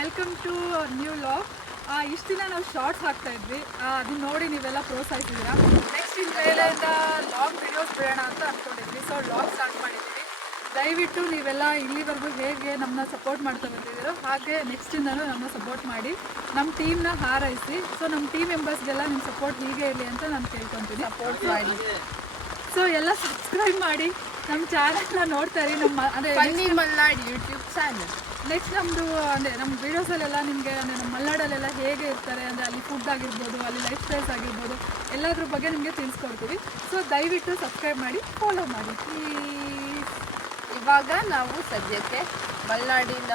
Welcome to new log ಇಷ್ಟು ದಿನ ನಾವು ಶಾರ್ಟ್ಸ್ ಹಾಕ್ತಾ ಇದ್ವಿ. ಅದು ಅದನ್ನ ನೋಡಿ ನೀವೆಲ್ಲ ಪ್ರೋತ್ಸಾಹಿಸಿದ್ದೀರಾ? ನೆಕ್ಸ್ಟ್ ಇನ್ ಮೇಲೆಯಿಂದ ಲಾಂಗ್ ವಿಡಿಯೋಸ್ ಬಿಡೋಣ ಅಂತ ಅಂದ್ಕೊಂಡಿದ್ವಿ ಸೊ ಲಾಗ್ ಸ್ಟಾರ್ಟ್ ಮಾಡಿದ್ವಿ. ದಯವಿಟ್ಟು ನೀವೆಲ್ಲ ಇಲ್ಲಿವರೆಗೂ ಹೇಗೆ ನಮ್ಮನ್ನ ಸಪೋರ್ಟ್ ಮಾಡ್ತಾ ಬಂದಿದ್ದೀರೋ ಹಾಗೆ ನೆಕ್ಸ್ಟಿಂದನೂ ನಮ್ಮನ್ನ ಸಪೋರ್ಟ್ ಮಾಡಿ. ನಮ್ಮ ಟೀಮ್ನ ಹಾರೈಸಿ. ಸೊ ನಮ್ಮ ಟೀಮ್ ಮೆಂಬರ್ಸ್ಗೆಲ್ಲ ನಿಮ್ಮ ಸಪೋರ್ಟ್ ಹೀಗೆ ಇರಲಿ ಅಂತ ನಾನು ಕೇಳ್ಕೊತೀನಿ. ಸಪೋರ್ಟ್ ಮಾಡಿ. ಸೊ ಎಲ್ಲ ಸಬ್ಸ್ಕ್ರೈಬ್ ಮಾಡಿ. ನಮ್ಮ ಚಾನಲ್ನ ನೋಡ್ತಾರೆ ನಮ್ಮ ಅದೇ funny Malnad YouTube channel next ನಮ್ಮದು ಅಂದರೆ ನಮ್ಮ ವೀಡಿಯೋಸಲ್ಲೆಲ್ಲ ನಿಮಗೆ ಅಂದರೆ ನಮ್ಮ ಮಲ್ನಾಡಲ್ಲೆಲ್ಲ ಹೇಗೆ ಇರ್ತಾರೆ ಅಂದರೆ ಅಲ್ಲಿ ಫುಡ್ ಆಗಿರ್ಬೋದು ಅಲ್ಲಿ ಲೈಫ್ ಸ್ಟೈಲ್ಸ್ ಆಗಿರ್ಬೋದು ಎಲ್ಲದ್ರ ಬಗ್ಗೆ ನಿಮಗೆ ತಿಳಿಸ್ಕೊಡ್ತೀವಿ. ಸೊ ದಯವಿಟ್ಟು ಸಬ್ಸ್ಕ್ರೈಬ್ ಮಾಡಿ ಫಾಲೋ ಮಾಡಿ. ಪ್ಲೀಸ್ ಇವಾಗ ನಾವು ಸದ್ಯಕ್ಕೆ ಮಲೆನಾಡಿನ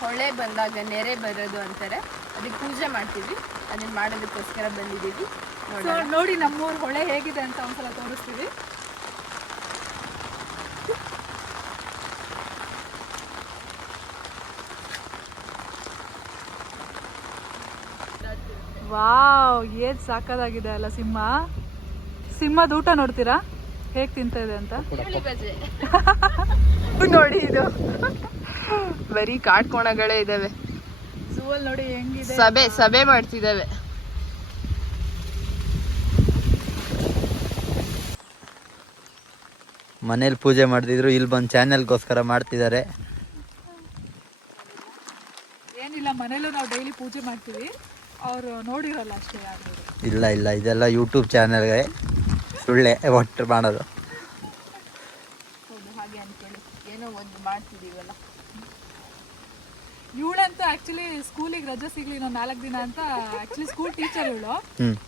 ಹೊಳೆ ಬಂದಾಗ ನೆರೆ ಬರೋದು ಅಂತಾರೆ. ಅದಕ್ಕೆ ಪೂಜೆ ಮಾಡ್ತೀವಿ. ಅದನ್ನ ಮಾಡೋದಕ್ಕೋಸ್ಕರ ಬಂದಿದ್ದೀವಿ. ಸೊ ನೋಡಿ ನಮ್ಮೂರು ಹೊಳೆ ಹೇಗಿದೆ ಅಂತ ಒಂದ್ಸಲ ತೋರಿಸ್ತೀವಿ. ವಾವ್ ಏನ್ ಸಾಕಾಗಿದೆ ಅಲ್ಲ ಸಿಂಹ? ಸಿಂಹದ ಊಟ ನೋಡ್ತೀರಾ? ಹೇಗ್ ತಿಂತ ಇದೆ ಅಂತ? ನೋಡಿ ಇದು. ಬರೀ ಕಾಡ್ಕೋಣಗಳೇ ಇದಾವೆ. ನೋಡಿ ಹೆಂಗಿದೆ. ಸಭೆ ಸಭೆ ಮಾಡ್ತಿದ್ದಾವೆ ಮನೇಲಿ ಪೂಜೆ ಮಾಡ್ತಿದ್ರು ಇಲ್ಲಿ ಬಂದು ಚಾನೆಲ್ಗೋಸ್ಕರ ಮಾಡ್ತಿದ್ದಾರೆ. ಏನಿಲ್ಲ ಮನೇಲೂ ನಾವು ಡೈಲಿ ಪೂಜೆ ಮಾಡ್ತೀವಿ. ಅವರು ನೋಡಿರಲ್ಲ ಅಷ್ಟೇ ಯಾರು. ಇಲ್ಲ ಇಲ್ಲ ಇದೆಲ್ಲ ಯೂಟ್ಯೂಬ್ ಚಾನಲ್ಗೆ ಸುಳ್ಳೆ ಒಟ್ಟು ಮಾಡೋದು. ಹೌದು ಹಾಗೆ ಅನ್ಕೊಳ್ಳಿ. ಏನೋ ಒಂದು ಮಾಡ್ತಿದೀವಲ್ಲ. ಇವಳಂತೂ ಆಕ್ಚುಲಿ ಸ್ಕೂಲಿಗೆ ರಜೆ ಸಿಗ್ಲಿ ಇನ್ನೊಂದು ನಾಲ್ಕು ದಿನ ಅಂತ ಆಕ್ಚುಲಿ ಸ್ಕೂಲ್ ಟೀಚರ್ ಇವಳು.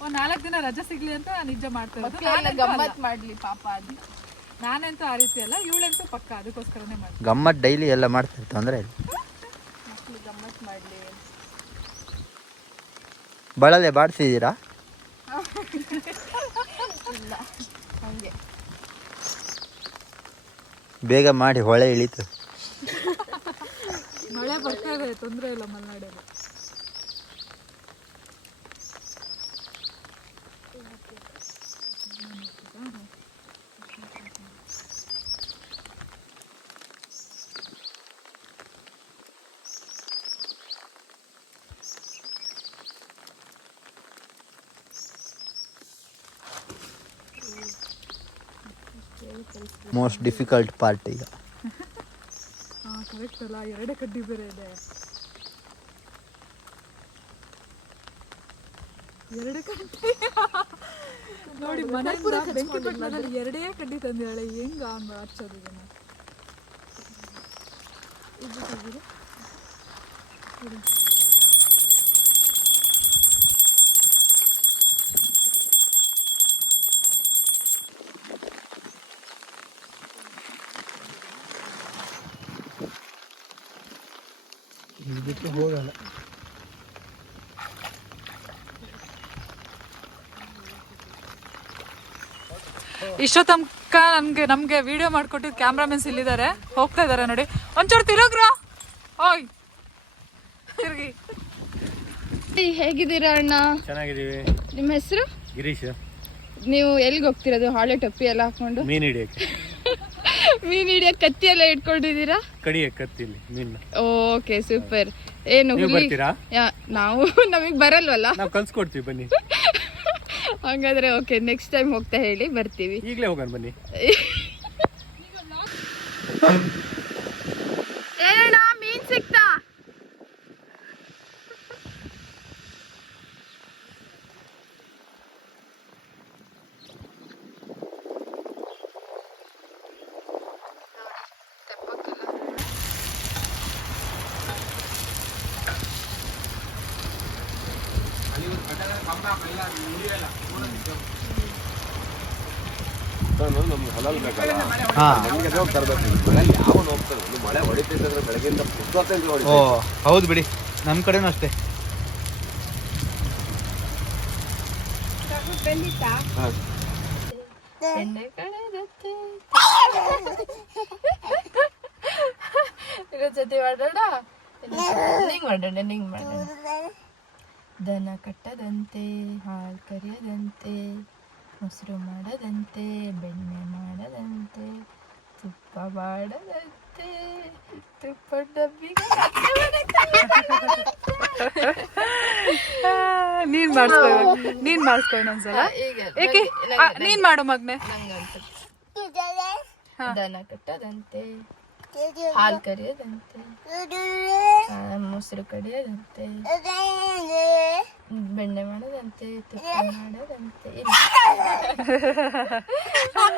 ಒಂದ್ ನಾಲ್ಕು ದಿನ ರಜೆ ಸಿಗ್ಲಿ ಅಂತ ನಿಜ ಮಾಡ್ತಾ ಇರೋದು. ಮಕ್ಕಳೆಲ್ಲ ನಾನಂತೂ ಗಮ್ಮತ್ ಮಾಡ್ಲಿ ಪಾಪ ಅದು ನಾನಂತೂ ಆ ರೀತಿ ಅಲ್ಲ ಇವಳಂತೂ ಪಕ್ಕ ಅದಕ್ಕೋಸ್ಕರನೇ ಮಾಡ್ತೀನಿ. ಗಮ್ಮತ್ ಡೈಲಿ ಎಲ್ಲ ಮಾಡ್ತಾರೆ ತೊಂದರೆ ಇಲ್ಲ. ಮಕ್ಕಳು ಗಮ್ಮತ್ ಮಾಡ್ಲಿ ಬಳಲೆ ಬಾಡಿಸಿದ್ದೀರಾ? ಬೇಗ ಮಾಡಿ ಹೊಳೆ ಇಳಿತು. ಮಳೆ ಬರ್ತಾ ಇದೆ ತೊಂದರೆ ಇಲ್ಲ ಮಲೆನಾಡಲ್ಲಿ. ಮೋಸ್ಟ್ ಡಿಫಿಕಲ್ಟ್ ಪಾರ್ಟ್ ಈಗ ಕರೆಕ್ಟ್ ಅಲ್ಲ ಎರಡೇ ಕಡ್ಡಿ ಬೇರೆ ಇದೆ. ಎರಡೇ ಕಡ್ಡಿ? ನೋಡಿ ಮನೆಯಿಂದ ಬೆಂಕಿ ಪಟ್ಟಣದಲ್ಲಿ ಎರಡೇ ಕಡ್ಡಿ ತಂದಿದ್ದಾಳೆ ಹೆಂಗ ಹಂಗ ಹಚ್ಚೋದು ಇದನ್ನ? ಇದು. ತೆಗೀರಿ. ಬಿಟ್ಟು ಹೋಗಲ್ಲ. ಇಷ್ಟೋ ತನಕ ನಮ್ಗೆ ನಮ್ಗೆ ವಿಡಿಯೋ ಮಾಡ್ಕೊಟ್ಟಿದ್ದು ಕ್ಯಾಮ್ರಾಮನ್ಸ್ ಇಲ್ಲಿದ್ದಾರೆ. ಹೋಗ್ತಾ ಇದಾರೆ ನೋಡಿ. ಒಂಚೂರು ತಿರುಗ್ರ. ಓಯ್. ತಿರುಗಿ. ಹೇಗಿದ್ದೀರಾ ಅಣ್ಣ? ಚೆನ್ನಾಗಿದ್ದೀವಿ. ನಿಮ್ಮ ಹೆಸರು? ಗಿರೀಶ್. ನೀವು ಎಲ್ಲಿಗೆ ಹೋಗ್ತಿರೋದು ಹಾಳೆ ಟೊಪ್ಪಿ ಎಲ್ಲ ಹಾಕೊಂಡು? ಮೀನ್ ಹಿಡಿಯಕ್ಕೆ. ಮೀನ್ ಹಿಡಿಯೋ ಕತ್ತಿ ಎಲ್ಲ ಇಟ್ಕೊಂಡಿದ್ದೀರಾ ಕಡಿಯ ಕತ್ತಿಲಿ ಮೀನ್. Okay super. ಏನು ನೀವು ಹುಲಿ? ಬರ್ತೀರಾ? ಯಾ- ನಾವು ನಮಗ್ ಬರಲ್ವಲ್ಲ? ನಾವು ಕಲ್ಸ್ಕೊಡ್ತೀವಿ ಬನ್ನಿ. ಹಂಗಾದ್ರೆ ಓಕೆ ನೆಕ್ಸ್ಟ್ ಟೈಮ್ ಹೋಗ್ತಾ ಹೇಳಿ ಬರ್ತೀವಿ. ಈಗಲೇ ಹೋಗೋಣ ಬನ್ನಿ. ಓ ಹೌದು ಬಿಡಿ. ನಮ್ಮ ಕಡೆನೂ ಅಷ್ಟೇ. ಜೊತೆ ಮಾಡೋಣ ನಿಂಗ್ ಮಾಡೋಣ ನಿಂಗ್ ಮಾಡೋಣ ದನ ಕಟ್ಟದಂತೆ ಹಾಲು ಕರೆಯದಂತೆ ಮೊಸರು ಮಾಡದಂತೆ ಬೆಣ್ಣೆ ಮಾಡದಂತೆ ತುಪ್ಪ ಮಾಡದಂತೆ ತುಪ್ಪ ಡಬ್ಬಿಗೆ ನೀನ್ ಮಾಡಿಸ್ಕೊ ನೀನ್ ಮಾಡಿಸ್ಕೊ ಒಂದ್ಸಲ ಏಕೆ? ನೀನ್ ಮಾಡೋ ಮಗ್ನೆ. ದನ ಕಟ್ಟದಂತೆ ಹಾಲು ಕರಿಯೋದಂತೆ ಮೊಸರು ಕಡಿಯೋದಂತೆ. ಬೆಣ್ಣೆ ಮಾಡೋದಂತೆ ತುಪ್ಪ ಮಾಡೋದಂತೆ.